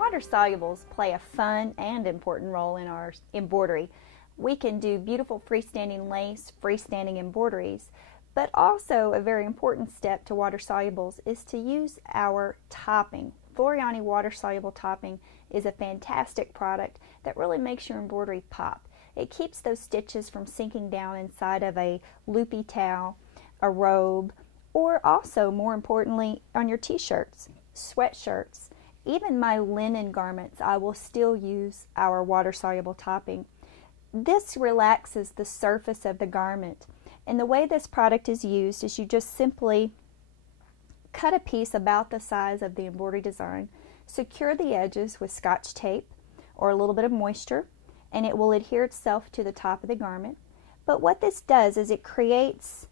Water solubles play a fun and important role in our embroidery. We can do beautiful freestanding lace, freestanding embroideries, but also a very important step to water solubles is to use our topping. Floriani water soluble topping is a fantastic product that really makes your embroidery pop. It keeps those stitches from sinking down inside of a loopy towel, a robe, or also, more importantly, on your t-shirts, sweatshirts. Even my linen garments, I will still use our water-soluble topping. This relaxes the surface of the garment. And the way this product is used is you just simply cut a piece about the size of the embroidery design, secure the edges with Scotch tape or a little bit of moisture, and it will adhere itself to the top of the garment. But what this does is it creates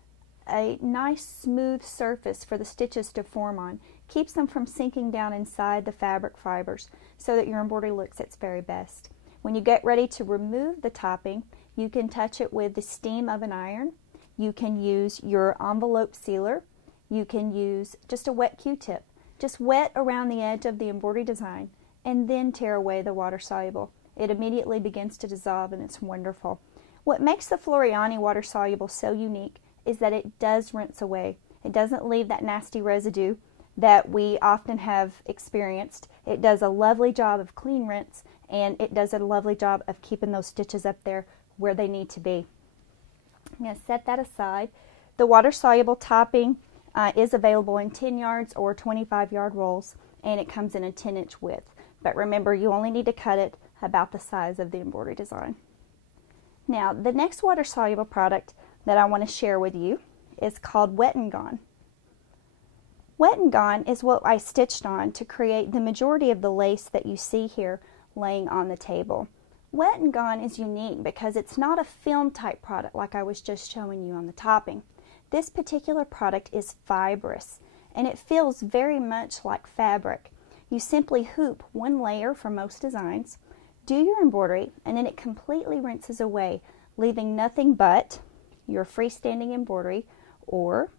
a nice smooth surface for the stitches to form on, keeps them from sinking down inside the fabric fibers so that your embroidery looks its very best. When you get ready to remove the topping, you can touch it with the steam of an iron. You can use your envelope sealer. You can use just a wet Q-tip. Just wet around the edge of the embroidery design and then tear away the water soluble. It immediately begins to dissolve and it's wonderful. What makes the Floriani water soluble so unique is that it does rinse away. It doesn't leave that nasty residue that we often have experienced. It does a lovely job of clean rinse, and it does a lovely job of keeping those stitches up there where they need to be. I'm going to set that aside. The water-soluble topping is available in 10 yards or 25-yard rolls, and it comes in a 10-inch width. But remember, you only need to cut it about the size of the embroidery design. Now, the next water-soluble product that I want to share with you is called Wet and Gone. Wet and Gone is what I stitched on to create the majority of the lace that you see here laying on the table. Wet and Gone is unique because it's not a film type product like I was just showing you on the topping. This particular product is fibrous and it feels very much like fabric. You simply hoop one layer for most designs, do your embroidery, and then it completely rinses away, leaving nothing but your freestanding embroidery or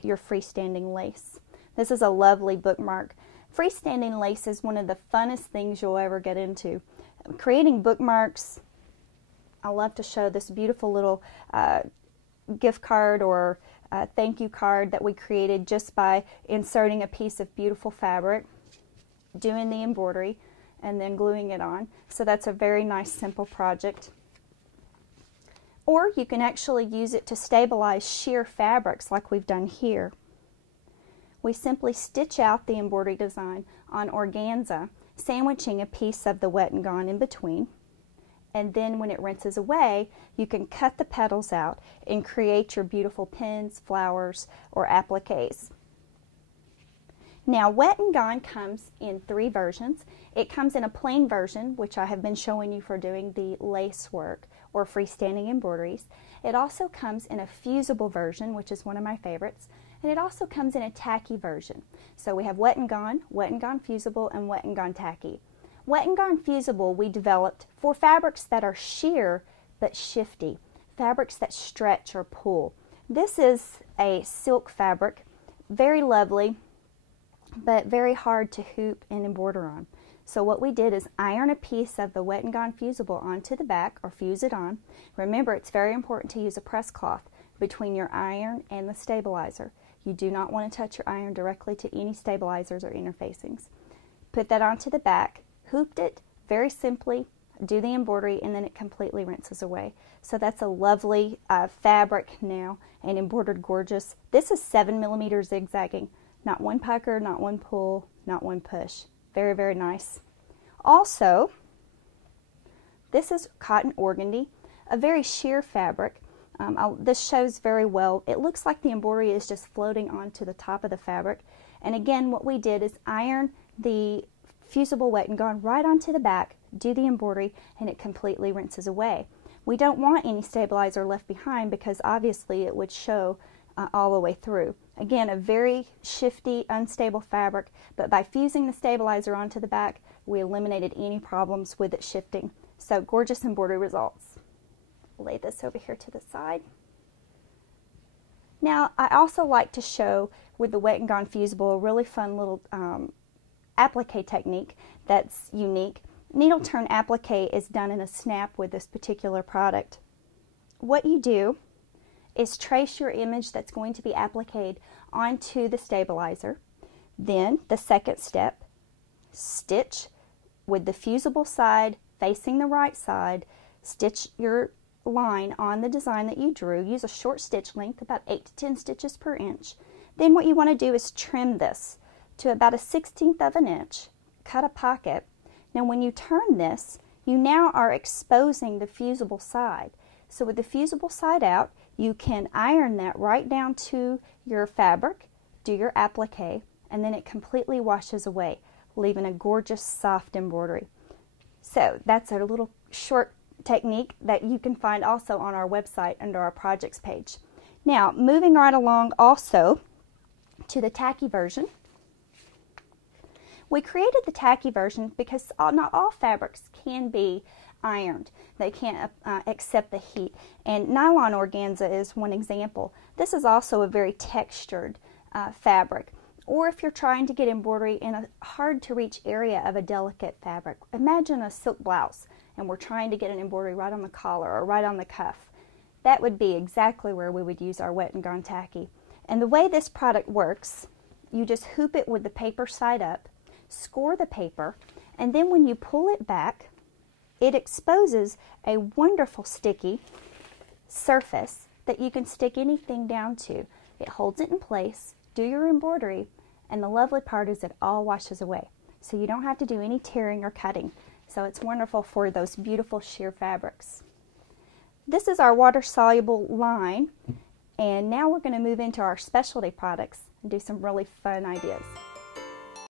your freestanding lace. This is a lovely bookmark. Freestanding lace is one of the funnest things you'll ever get into. Creating bookmarks, I love to show this beautiful little gift card or thank you card that we created just by inserting a piece of beautiful fabric, doing the embroidery, and then gluing it on. So that's a very nice simple project. Or you can actually use it to stabilize sheer fabrics like we've done here. We simply stitch out the embroidery design on organza, sandwiching a piece of the Wet and Gone in between. And then when it rinses away, you can cut the petals out and create your beautiful pins, flowers, or appliques. Now, Wet and Gone comes in 3 versions. It comes in a plain version, which I have been showing you for doing the lace work or freestanding embroideries. It also comes in a fusible version, which is one of my favorites, and it also comes in a tacky version. So we have Wet and Gone Fusible, and Wet and Gone Tacky. Wet and Gone Fusible we developed for fabrics that are sheer but shifty, fabrics that stretch or pull. This is a silk fabric, very lovely, but very hard to hoop and embroider on. So what we did is iron a piece of the Wet and Gone Fusible onto the back, or fuse it on. Remember, it's very important to use a press cloth between your iron and the stabilizer. You do not want to touch your iron directly to any stabilizers or interfacings. Put that onto the back, hooped it very simply, do the embroidery, and then it completely rinses away. So that's a lovely fabric now and embroidered gorgeous. This is 7mm zigzagging. Not one pucker, not one pull, not one push. Very, very nice. Also, this is cotton organdy, a very sheer fabric. This shows very well. It looks like the embroidery is just floating onto the top of the fabric. And again, what we did is iron the fusible Wet and Gone right onto the back, do the embroidery, and it completely rinses away. We don't want any stabilizer left behind because obviously it would show all the way through. Again, a very shifty, unstable fabric, but by fusing the stabilizer onto the back, we eliminated any problems with it shifting. So gorgeous embroidery results. Lay this over here to the side. Now, I also like to show with the Wet and Gone Fusible a really fun little applique technique that's unique. Needle turn applique is done in a snap with this particular product. What you do is trace your image that's going to be appliqued onto the stabilizer. Then the second step, stitch with the fusible side facing the right side, stitch your line on the design that you drew. Use a short stitch length, about 8 to 10 stitches per inch. Then what you want to do is trim this to about 1/16 of an inch, cut a pocket. Now when you turn this, you now are exposing the fusible side. So with the fusible side out, you can iron that right down to your fabric, do your applique, and then it completely washes away, leaving a gorgeous soft embroidery. So that's a little short technique that you can find also on our website under our projects page. Now moving right along also to the tacky version. We created the tacky version because not all fabrics can be ironed. They can't accept the heat, and nylon organza is one example. This is also a very textured fabric. Or if you're trying to get embroidery in a hard to reach area of a delicate fabric. Imagine a silk blouse and we're trying to get an embroidery right on the collar or right on the cuff. That would be exactly where we would use our wet and gone tacky. And the way this product works, you just hoop it with the paper side up, score the paper, and then when you pull it back, it exposes a wonderful sticky surface that you can stick anything down to. It holds it in place, do your embroidery, and the lovely part is it all washes away. So you don't have to do any tearing or cutting. So it's wonderful for those beautiful sheer fabrics. This is our water-soluble line, and now we're going to move into our specialty products and do some really fun ideas.